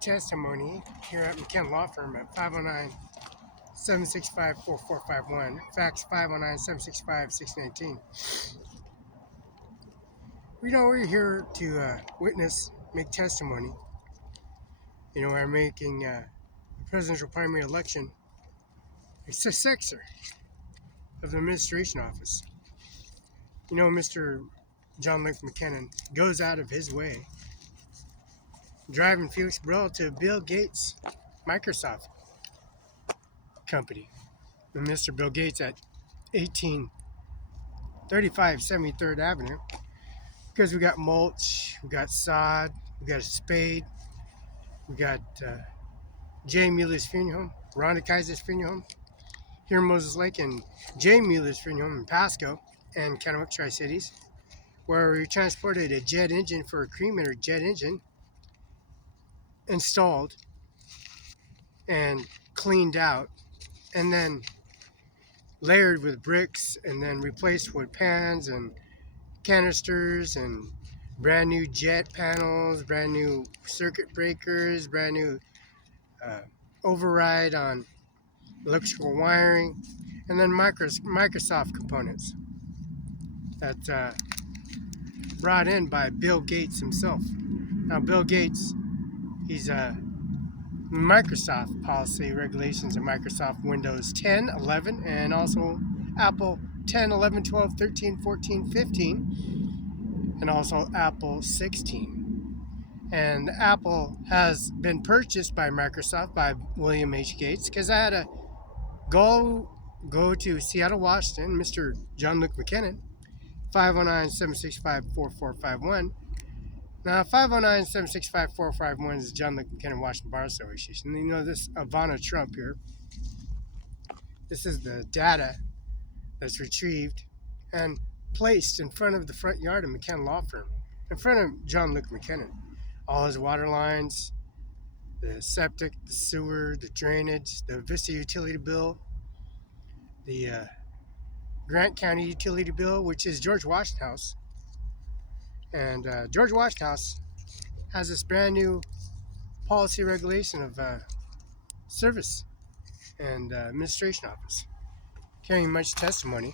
testimony here at McKenna Law Firm at 509-765-4451, fax 509-765-619. We're here to witness, make testimony. We're making the presidential primary election a successor of the administration office. Mr. John Luke McKinnon goes out of his way driving Felix Barela to Bill Gates' Microsoft company. And Mr. Bill Gates at 1835 73rd Avenue, because we got mulch, we got sod, we got a spade, we got Jay Mueller's funeral home, Rhonda Kaiser's funeral home here in Moses Lake, and Jay Mueller's funeral home in Pasco and Kennewick, Tri-Cities, where we transported a jet engine for a cremator jet engine, installed and cleaned out, and then layered with bricks, and then replaced with pans and canisters and brand new jet panels, brand new circuit breakers, brand new override on electrical wiring, and then Microsoft components that brought in by Bill Gates himself. Now, Bill Gates, he's Microsoft policy regulations of Microsoft Windows 10, 11, and also Apple 10, 11, 12, 13, 14, 15, and also Apple 16. And Apple has been purchased by Microsoft by William H. Gates, because I had to go to Seattle, Washington, Mr. John Luke McKinnon, 509-765-4451. Now, 509-765-4451 is John Luke McKinnon Washington Bar Association. And this Ivana Trump here, this is the data that's retrieved and placed in front of the front yard of McKenna Law Firm, in front of John Luke McKinnon. All his water lines, the septic, the sewer, the drainage, the Vista utility bill, the Grant County utility bill, which is George Washington House. And George Washington House has this brand new policy regulation of service and administration office, carrying much testimony.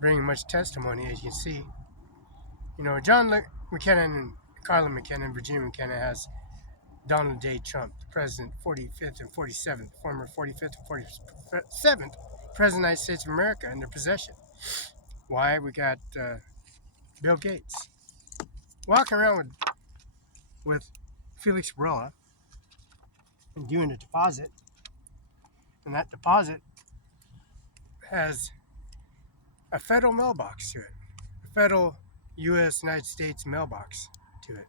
Bringing much testimony, as you can see. John McKinnon and Carla McKinnon, Virginia McKinnon, has Donald J. Trump, the president, 45th and 47th, former 45th and 47th president of the United States of America, in their possession. Why? We got Bill Gates walking around with Felix Barela and doing a deposit, and that deposit has a federal mailbox to it, a federal U.S. United States mailbox to it.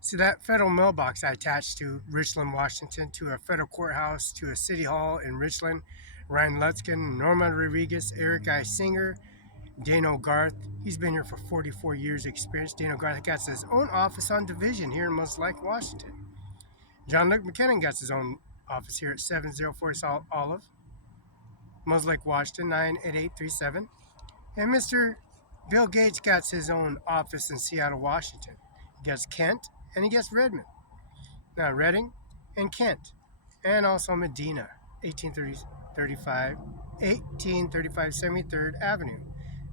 So that federal mailbox I attached to Richland, Washington, to a federal courthouse, to a city hall in Richland, Ryan Lutzkin, Norman Rodriguez, Eric I. Singer, Dano Garth. He's been here for 44 years experience. Dano Garth got his own office on Division here in Moses Lake, Washington. John Luke McKinnon got his own office here at 704 South Olive, Moses Lake, Washington, 98837. And Mr. Bill Gates got his own office in Seattle, Washington. He gets Kent and he gets Redmond. Now, Redding and Kent, and also Medina, 1835 73rd Avenue,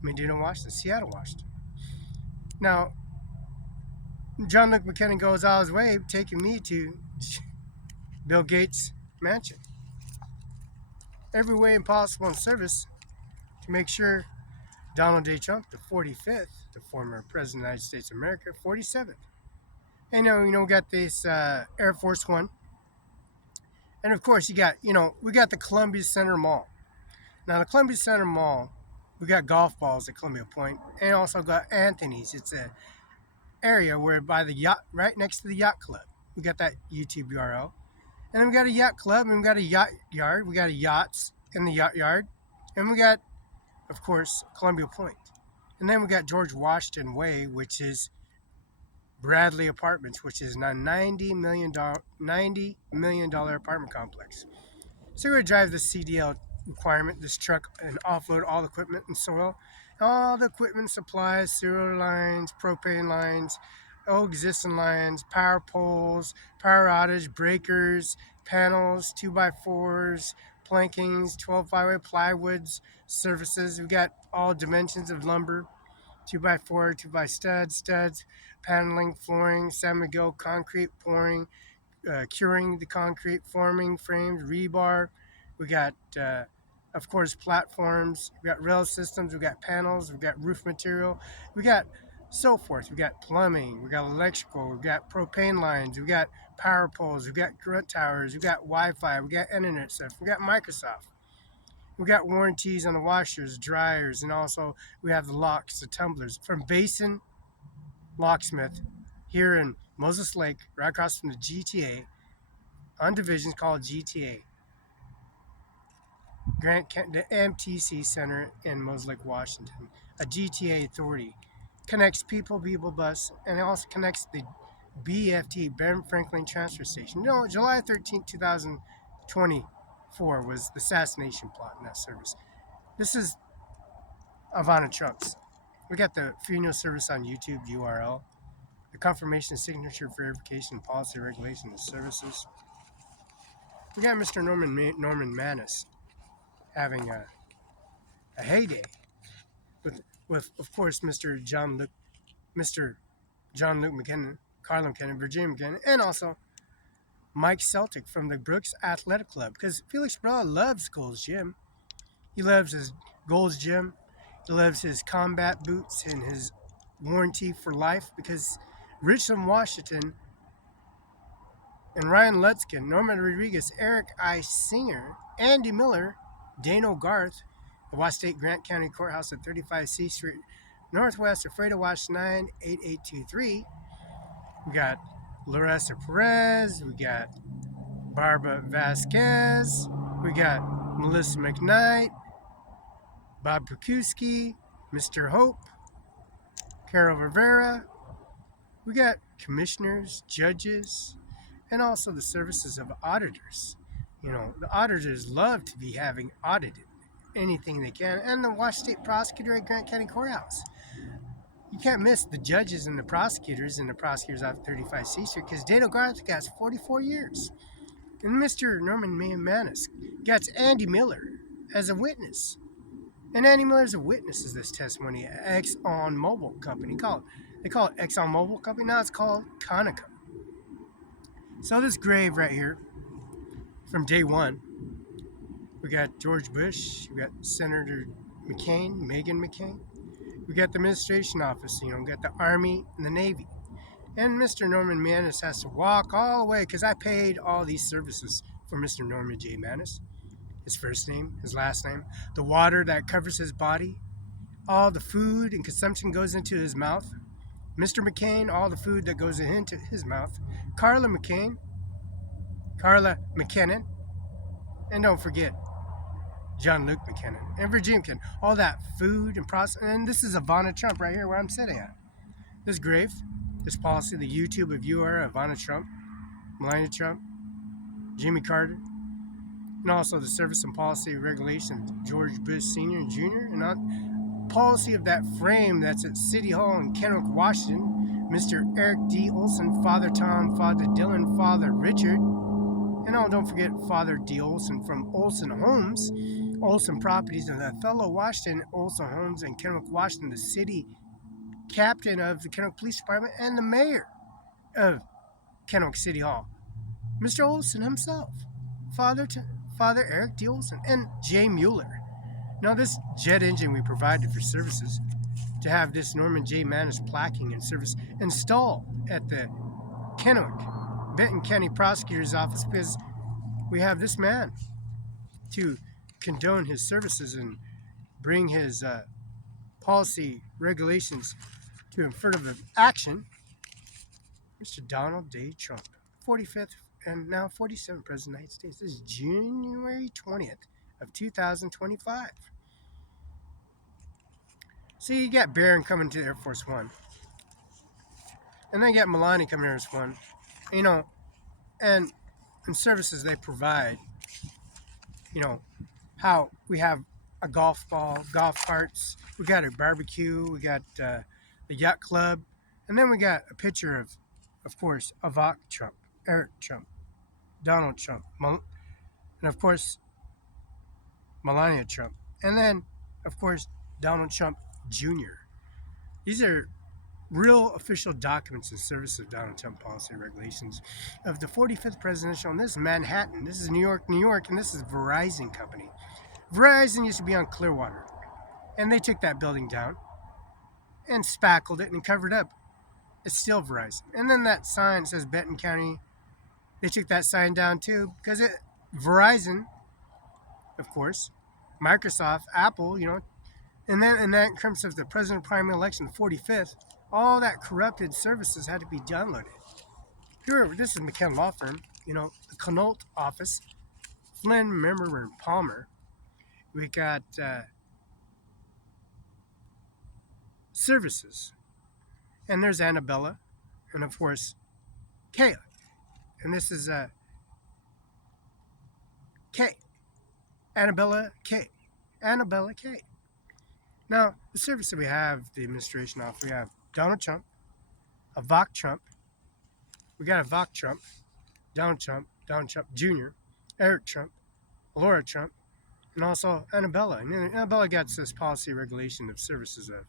Medina, Washington, Seattle, Washington. Now, John Luke McKinnon goes out his way taking me to Bill Gates' mansion. Every way possible in service to make sure Donald J. Trump, the 45th, the former president of the United States of America, 47th. And we got this Air Force One. And of course, we got the Columbia Center Mall. Now, the Columbia Center Mall, we got golf balls at Columbia Point, and also got Anthony's. It's a area where by the yacht, right next to the yacht club. We got that YouTube URL. And then we got a yacht club, and we got a yacht yard. We got yachts in the yacht yard. And we got, of course, Columbia Point. And then we got George Washington Way, which is Bradley Apartments, which is a $90 million apartment complex. So we're going to drive the CDL requirement, this truck, and offload all the equipment and soil. All the equipment, supplies, sewer lines, propane lines, existing lines, power poles, power outage, breakers, panels, 2x4s, plankings, 12-by-way plywoods, surfaces. We got all dimensions of lumber, 2x4, 2x studs, paneling, flooring, San Miguel concrete, pouring, curing the concrete, forming frames, rebar. We got, of course, platforms. We got rail systems. We got panels. We got roof material. We got so forth. We got plumbing. We got electrical. We got propane lines. We got power poles. We got grunt towers. We got Wi-Fi. We got internet stuff. We got Microsoft. We got warranties on the washers, dryers, and also we have the locks, the tumblers from Basin Locksmith here in Moses Lake, right across from the GTA, on divisions called GTA. The MTC Center in Moses Lake, Washington. A GTA authority connects people bus, and it also connects the BFT, Ben Franklin Transfer Station. You know, July 13, 2024 was the assassination plot in that service. This is Ivana Trump's. We got the funeral service on YouTube URL, the confirmation, signature, verification, policy, regulation, and services. We got Mr. Norman Manus having a heyday with of course Mr. John Luke McKinnon, Carla McKinnon, Virginia McKinnon, and also Mike Celtic from the Brooks Athletic Club. Because Felix Barela loves Gold's Gym. He loves his Gold's Gym. He loves his combat boots and his warranty for life. Because Richland, Washington, and Ryan Lutzkin, Norman Rodriguez, Eric I. Singer, Andy Miller, Dano Garth, the Washington State Grant County Courthouse at 35 C Street, Northwest of Fredo, Wash 98823. We got Larissa Perez. We got Barbara Vasquez. We got Melissa McKnight, Bob Perkuski, Mr. Hope, Carol Rivera. We got commissioners, judges, and also the services of auditors. You know, the auditors love to be having audited anything they can, and the Washington State Prosecutor at Grant County Courthouse. You can't miss the judges and the prosecutors off 35 C Street, because Dano Garth gets 44 years. And Mr. Norman Manus gets Andy Miller as a witness. And Andy Miller is a witness of this testimony at ExxonMobil Company. They call it ExxonMobil Company. Now it's called Conoco. So this grave right here, from day one, we got George Bush, we got Senator McCain, Meghan McCain. We got the administration office, you know, we got the Army and the Navy. And Mr. Norman Manus has to walk all the way, because I paid all these services for Mr. Norman J. Manus. His first name, his last name, the water that covers his body, all the food and consumption goes into his mouth. Mr. McCain, all the food that goes into his mouth. Carla McKinnon, and don't forget John Luke McKinnon and Virginia McKinnon. All that food and process. And this is Ivana Trump right here where I'm sitting at. This grave, this policy, the YouTube of UR, Ivana Trump, Melania Trump, Jimmy Carter, and also the service and policy regulation of George Bush Sr. and Jr. and on policy of that frame that's at City Hall in Kennewick, Washington, Mr. Eric D. Olson, Father Tom, Father Dylan, Father Richard, and don't forget Father D. Olson from Olson Homes, Olson Properties in Othello, Washington, Olson Homes in Kennewick, Washington, the city captain of the Kennewick Police Department and the mayor of Kennewick City Hall, Mr. Olson himself, Father Eric D. Olson, and Jay Mueller. Now, this jet engine we provided for services to have this Norman J. Manus placking and service installed at the Kennewick Benton County Prosecutor's Office, because we have this man to condone his services and bring his policy regulations to affirmative action, Mr. Donald J. Trump, 45th and now 47th President of the United States. This is January 20th of 2025. See, you got Barron coming to Air Force One. And then you got Melania coming to Air Force One. You know, and services they provide, you know, how we have a golf ball, golf carts, we got a barbecue, we got the yacht club, and then we got a picture of course, Ivanka Trump, Eric Trump, Donald Trump, and of course, Melania Trump, and then, of course, Donald Trump Jr. These are real official documents in service of Donald Trump policy regulations of the 45th presidential. And this is Manhattan, this is New York, New York, and this is Verizon Company. Verizon used to be on Clearwater, and they took that building down and spackled it and covered up. It's still Verizon. And then that sign says Benton County, they took that sign down too because Verizon, of course, Microsoft, Apple, and then in that terms of the president primary election, the 45th, all that corrupted services had to be downloaded. Here, this is McKen Law Firm, the Connaught office, Flynn, Member, and Palmer. We got services, and there's Annabella, and of course, Kayla, and this is K, Annabella K. Now, the service that we have, the administration office, we have Donald Trump, Ivanka Trump, we got Ivanka Trump, Donald Trump Jr., Eric Trump, Laura Trump, and also Annabella. And Annabella got this policy regulation of services of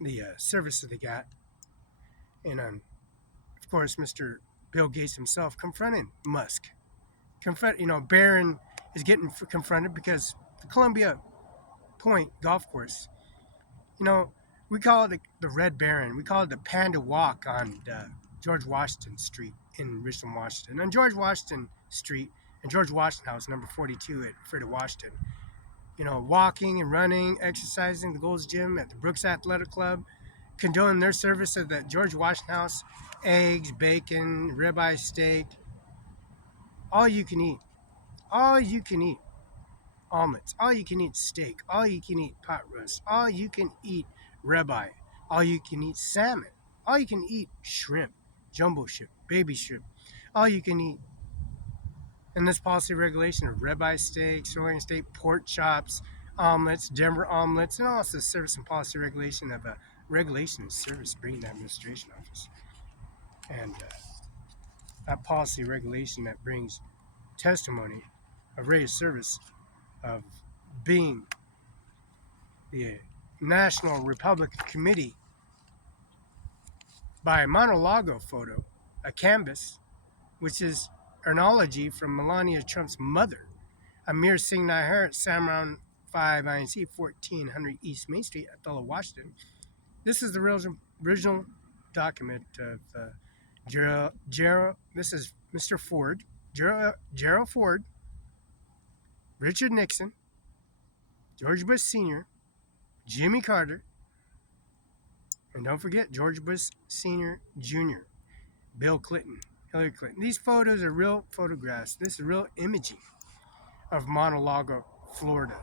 the services they got. And of course, Mr. Bill Gates himself confronting Musk. Barron is getting confronted because the Columbia Point golf course, we call it the Red Baron. We call it the Panda Walk on George Washington Street in Richland, Washington. On George Washington Street and George Washington House, number 42 at Freda, Washington. Walking and running, exercising, the Gold's Gym at the Brooks Athletic Club, condoning their service at the George Washington House, eggs, bacon, ribeye steak, all you can eat. Omelets, all you can eat steak, all you can eat pot roast, all you can eat ribeye, all you can eat salmon, all you can eat shrimp, jumbo shrimp, baby shrimp, all you can eat. And this policy regulation of ribeye steak, sirloin steak, pork chops, omelets, Denver omelets, and also service and policy regulation of a regulation and service bringing that administration office. And that policy regulation that brings testimony of raised service of being the National Republican Committee by Mar-a-Lago photo, a canvas, which is an eulogy from Melania Trump's mother, Ajmer Singh Nijjar at OWNERCIMARON5INC, 1400 East Main Street, Othello, Washington. This is the original document of this is Mr. Ford, Gerald Ford, Richard Nixon, George Bush Sr., Jimmy Carter, and don't forget George Bush Sr., Jr., Bill Clinton, Hillary Clinton. These photos are real photographs. This is real imaging of Mar-a-Lago, Florida.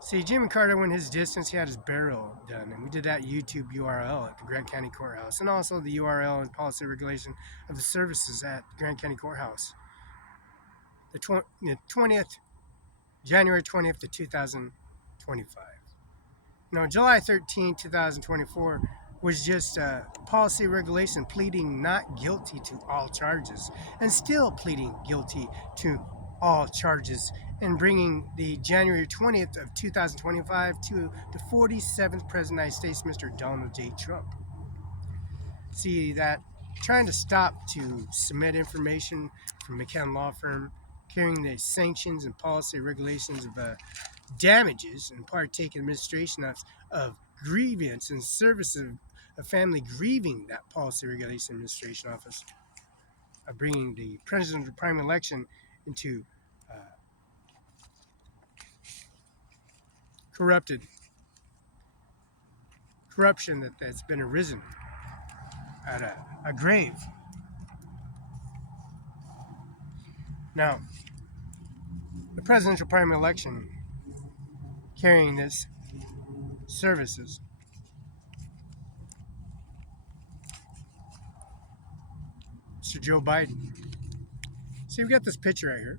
See, Jimmy Carter went his distance. He had his burial done, and we did that YouTube URL at the Grant County Courthouse, and also the URL and policy regulation of the services at the Grant County Courthouse. The 20th, January 20th of 2025. July 13, 2024 was just a policy regulation pleading not guilty to all charges and still pleading guilty to all charges and bringing the January 20th of 2025 to the 47th President of the United States, Mr. Donald J. Trump. See that trying to stop to submit information from McKen Law Firm, carrying the sanctions and policy regulations of damages and partake in administration of grievance and services of family grieving that policy regulation administration office, of bringing the presidential primary election into corruption that's been arisen at a grave. Now, the presidential primary election carrying this services Mr. Joe Biden. See, we got this picture right here.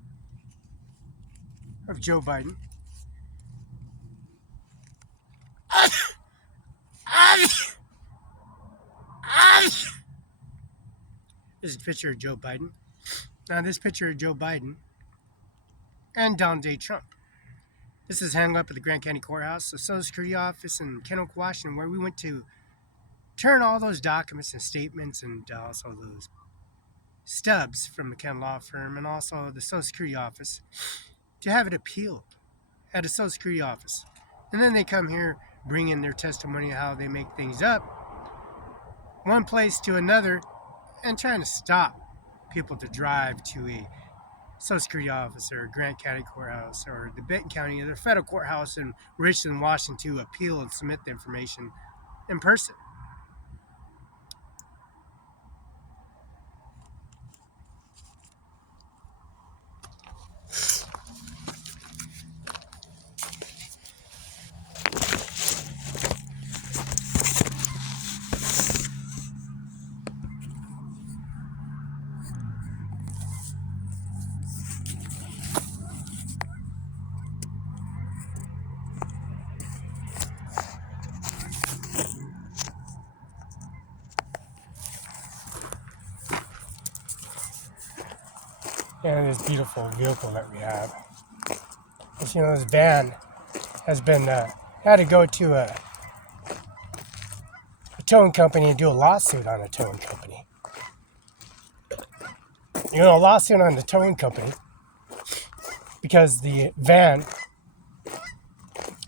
of Joe Biden. This is a picture of Joe Biden. Now this picture of Joe Biden and Donald J. Trump. This is hung up at the Grant County Courthouse, the Social Security office in Kennewick, Washington, where we went to turn all those documents and statements and also those stubs from the Ken law firm and also the Social Security office to have it appealed at a Social Security office. And then they come here, bring in their testimony of how they make things up, one place to another, and trying to stop people to drive to a Social Security office or Grant County Courthouse or the Benton County or the federal courthouse in Richland, Washington to appeal and submit the information in person. And this beautiful vehicle that we have. As you know, this van has been had to go to a towing company and do a lawsuit on a towing company. You know, a lawsuit on the towing company because the van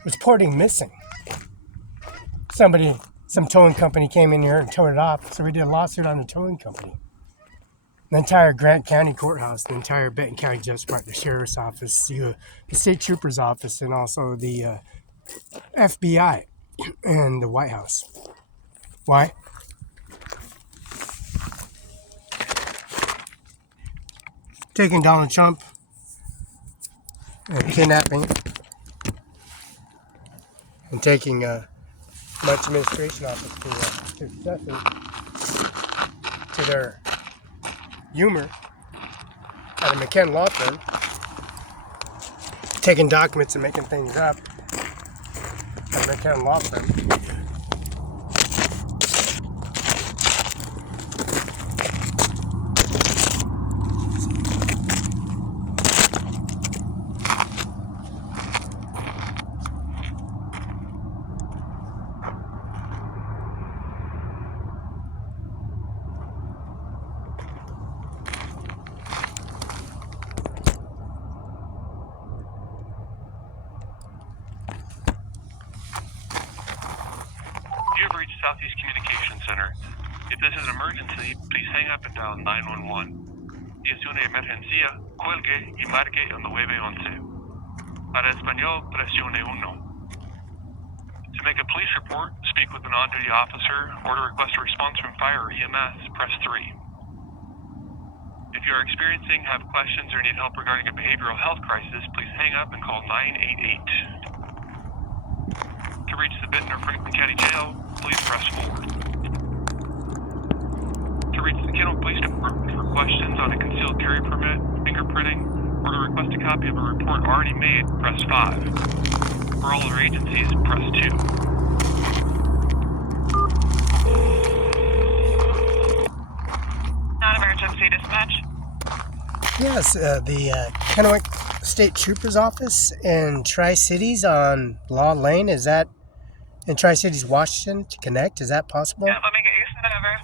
was reporting missing. Some towing company came in here and towed it off, so we did a lawsuit on the towing company. The entire Grant County Courthouse, the entire Benton County Justice Department, the Sheriff's Office, the State Trooper's Office, and also the FBI and the White House. Why? Taking Donald Trump and kidnapping and taking much administration office to their humor at a McKen law firm, taking documents and making things up at a McKen law firm. Southeast Communication Center. If this is an emergency, please hang up and dial 911. Si es una emergencia, cuelgue y marque el 911. Para español, presione 1. To make a police report, speak with an on-duty officer, or to request a response from fire or EMS, press 3. If you are experiencing, have questions, or need help regarding a behavioral health crisis, please hang up and call 988. To reach the Benton or Franklin County Jail, please press 4. To reach the Kennewick Police Department for questions on a concealed carry permit, fingerprinting, or to request a copy of a report already made, press 5. For all other agencies, press 2. Non-emergency dispatch. Yes, the Kennewick State Trooper's Office in Tri-Cities on Law Lane, is that in Tri-Cities, Washington, to connect? Is that possible? Yeah, let me get you sent over.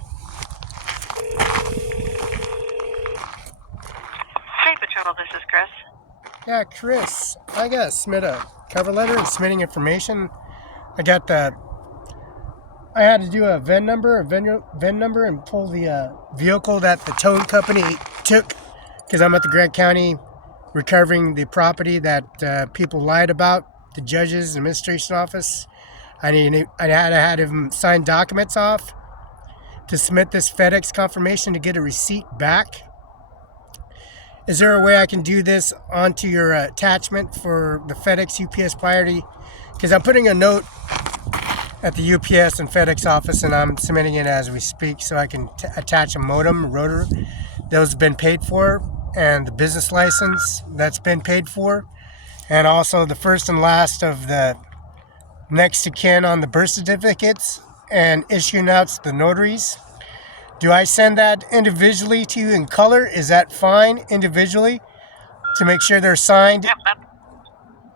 Hey, Patrol, this is Chris. Yeah, Chris, I gotta submit a cover letter and submitting information. I had to do a VIN number, and pull the vehicle that the towing company took, because I'm at the Grant County recovering the property that people lied about, the judge's administration office. I had him sign documents off to submit this FedEx confirmation to get a receipt back. Is there a way I can do this onto your attachment for the FedEx UPS priority? Because I'm putting a note at the UPS and FedEx office, and I'm submitting it as we speak, so I can attach a modem, rotor. Those have been paid for, and the business license that's been paid for. and also the first and last of the next of kin on the birth certificates and issuing out to the notaries. Do I send that individually to you in color? Is that fine individually to make sure they're signed? Yep,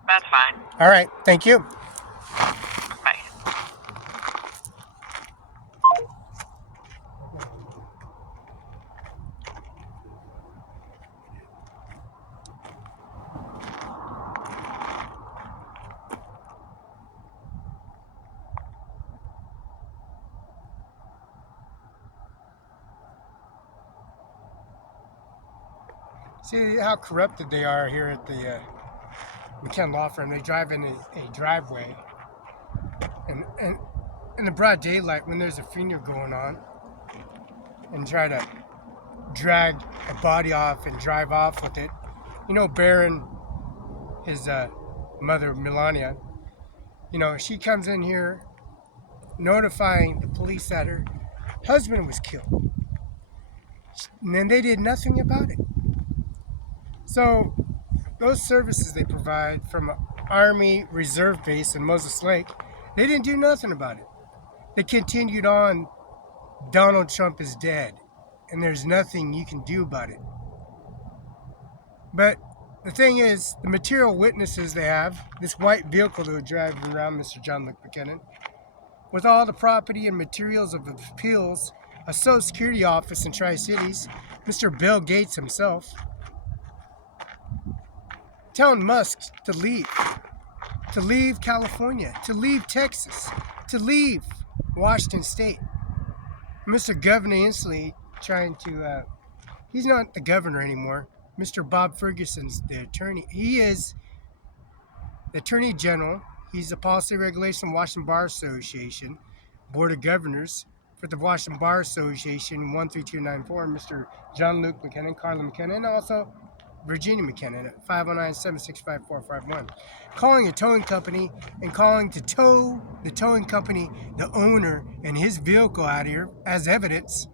that's fine. All right, thank you. Bye. See how corrupted they are here at the McKen Law Firm. They drive in a driveway, and in the broad daylight when there's a funeral going on, and try to drag a body off and drive off with it. You know, Barron, his mother, Melania, you know, she comes in here notifying the police that her husband was killed. And then they did nothing about it. So those services they provide from an Army Reserve base in Moses Lake, they didn't do nothing about it. They continued on, Donald Trump is dead, and there's nothing you can do about it. But the thing is, the material witnesses they have, this white vehicle that was driving around Mr. John Luke McKinnon, with all the property and materials of appeals, a Social Security office in Tri-Cities, Mr. Bill Gates himself, telling Musk to leave California, to leave Texas, to leave Washington State. Mr. Governor instantly trying to, he's not the governor anymore. Mr. Bob Ferguson's the attorney. He is the Attorney General. He's the Policy Regulation Washington Bar Association, Board of Governors for the Washington Bar Association 13294, Mr. John Luke McKinnon, Carla McKinnon, and also Virginia McKinnon at 509-765-4451. Calling a towing company and calling to tow the towing company, the owner, and his vehicle out here as evidence,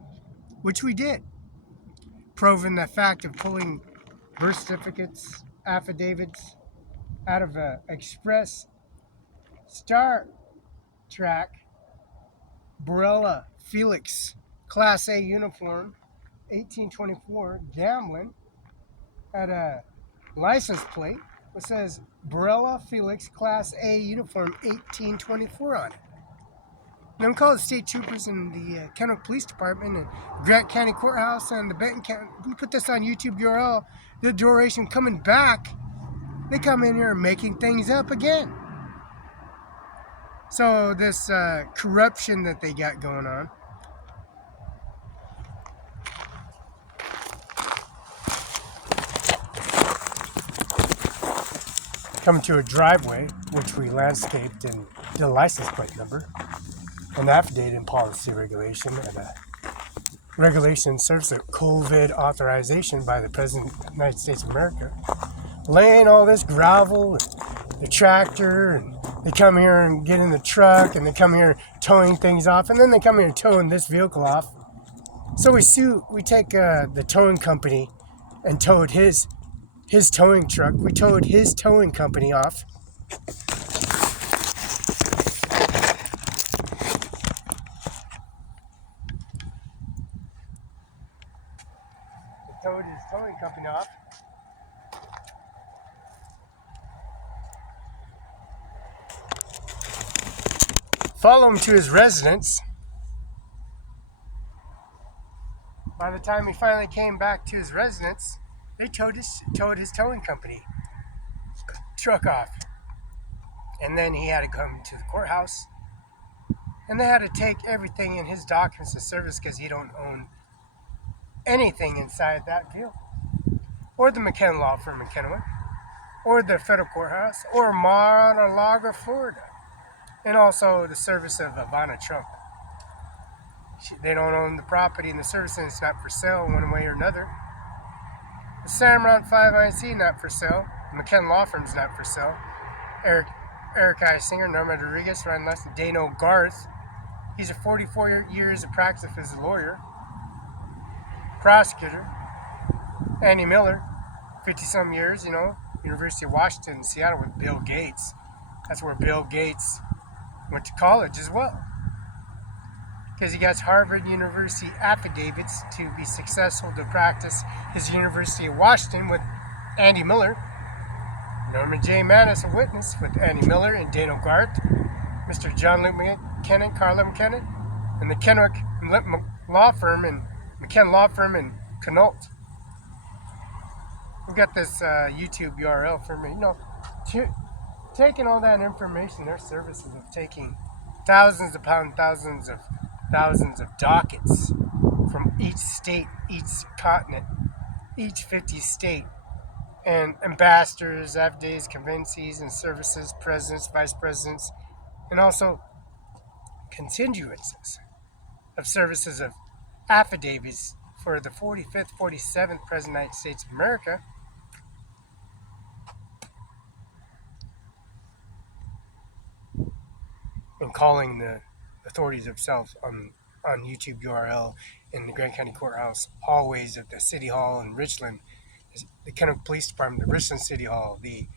which we did. Proving the fact of pulling birth certificates, affidavits out of a Express Star Track Barela Felix Class A uniform 1824 gambling at a license plate that says Barela Felix Class A uniform 1824 on it. And I'm calling the state troopers and the Kendall Police Department and Grant County Courthouse and the Benton County. We put this on YouTube URL. The duration coming back, they come in here making things up again. So this corruption that they got going on. Coming to a driveway, which we landscaped and did a license plate number, an affidavit and policy regulation, and a regulation serves a COVID authorization by the President of the United States of America, laying all this gravel and the tractor, and they come here and get in the truck, and they come here towing things off, and then they come here and towing this vehicle off. So we take the towing company and towed his towing truck. We towed his towing company off. Towed his towing company off. Follow him to his residence. By the time he finally came back to his residence, they towed his towing company truck off. And then he had to come to the courthouse. And they had to take everything in his documents of service because he don't own anything inside that vehicle. Or the McKen Law Firm in Kennewick. Or the federal courthouse. Or Mar-a-Lago, Florida. And also the service of Ivanka Trump. They don't own the property and the service, and it's not for sale one way or another. The Cimarron5INC not for sale. The McKen Law Firm's not for sale. Eric I. Singer, Norma Rodriguez, Ryan Lesson, Dano Garth. He's a 44 years of practice as a lawyer. Prosecutor. Andy Miller, 50-some years, you know. University of Washington in Seattle with Bill Gates. That's where Bill Gates went to college as well. Because he got Harvard University affidavits to be successful to practice his University of Washington with Andy Miller. Norman J. Manis, a witness with Andy Miller and Daniel Garth, Mr. John Luke McKinnon, Carla McKinnon, and the Kenwick Law Firm and McKenna Law Firm in Connaught. We've got this YouTube URL for me. Taking all that information, their services of taking thousands upon thousands of dockets from each state, each continent, each 50 state, and ambassadors, affidavits, conveyances, and services, presidents, vice presidents, and also continuances of services of affidavits for the 45th, 47th President of the United States of America. And calling the authorities themselves on YouTube URL in the Grand County Courthouse hallways of the City Hall in Richland, the Kennewick Police Department, the Richland City Hall, the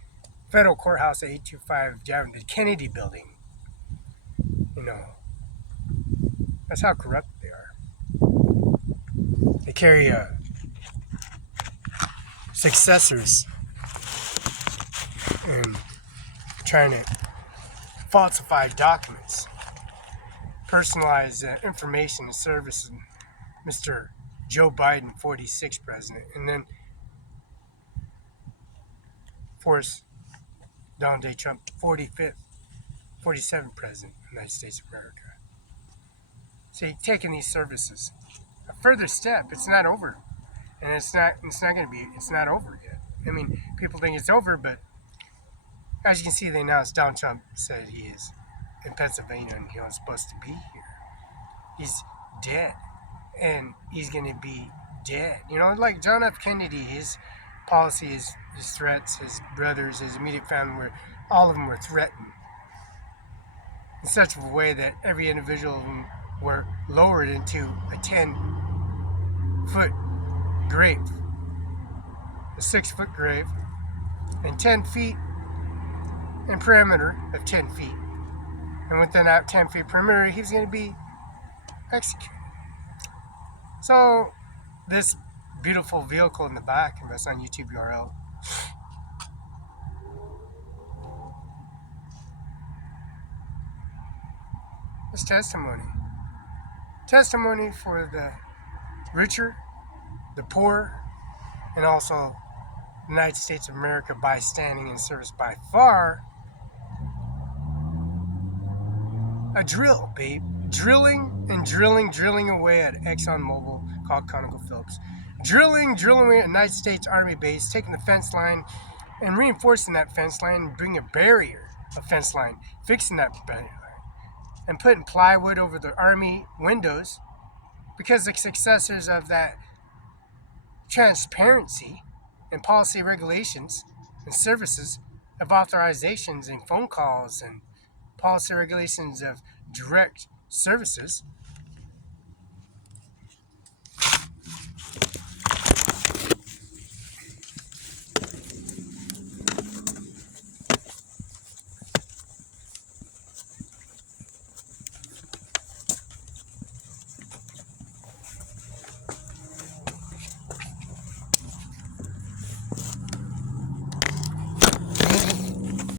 Federal Courthouse at 825 Javin, the Kennedy Building. That's how corrupt they are. They carry successors and trying to falsify documents, personalize information and services. Mr. Joe Biden, 46th president, and then force Donald J. Trump, 45th, 47th president of the United States of America. See, taking these services a further step, it's not over, and it's not over yet. I mean, people think it's over, but as you can see, they announced Donald Trump said he is in Pennsylvania and he was supposed to be here. He's dead, and he's going to be dead. Like John F. Kennedy, his policy, his threats, his brothers, his immediate family, all of them were threatened in such a way that every individual of them were lowered into a 10-foot grave, a 6-foot grave, and 10 feet in perimeter of 10 feet. And within that 10 feet perimeter, he's going to be executed. So this beautiful vehicle in the back, and that's on YouTube URL, is testimony for the richer, the poor, and also the United States of America by standing in service. By far a drill, babe. Drilling away at ExxonMobil called ConocoPhillips. Drilling away at United States Army base, taking the fence line and reinforcing that fence line and bringing a barrier, a fence line, fixing that barrier line, and putting plywood over the Army windows, because the successors of that transparency and policy regulations and services of authorizations and phone calls and policy regulations of direct services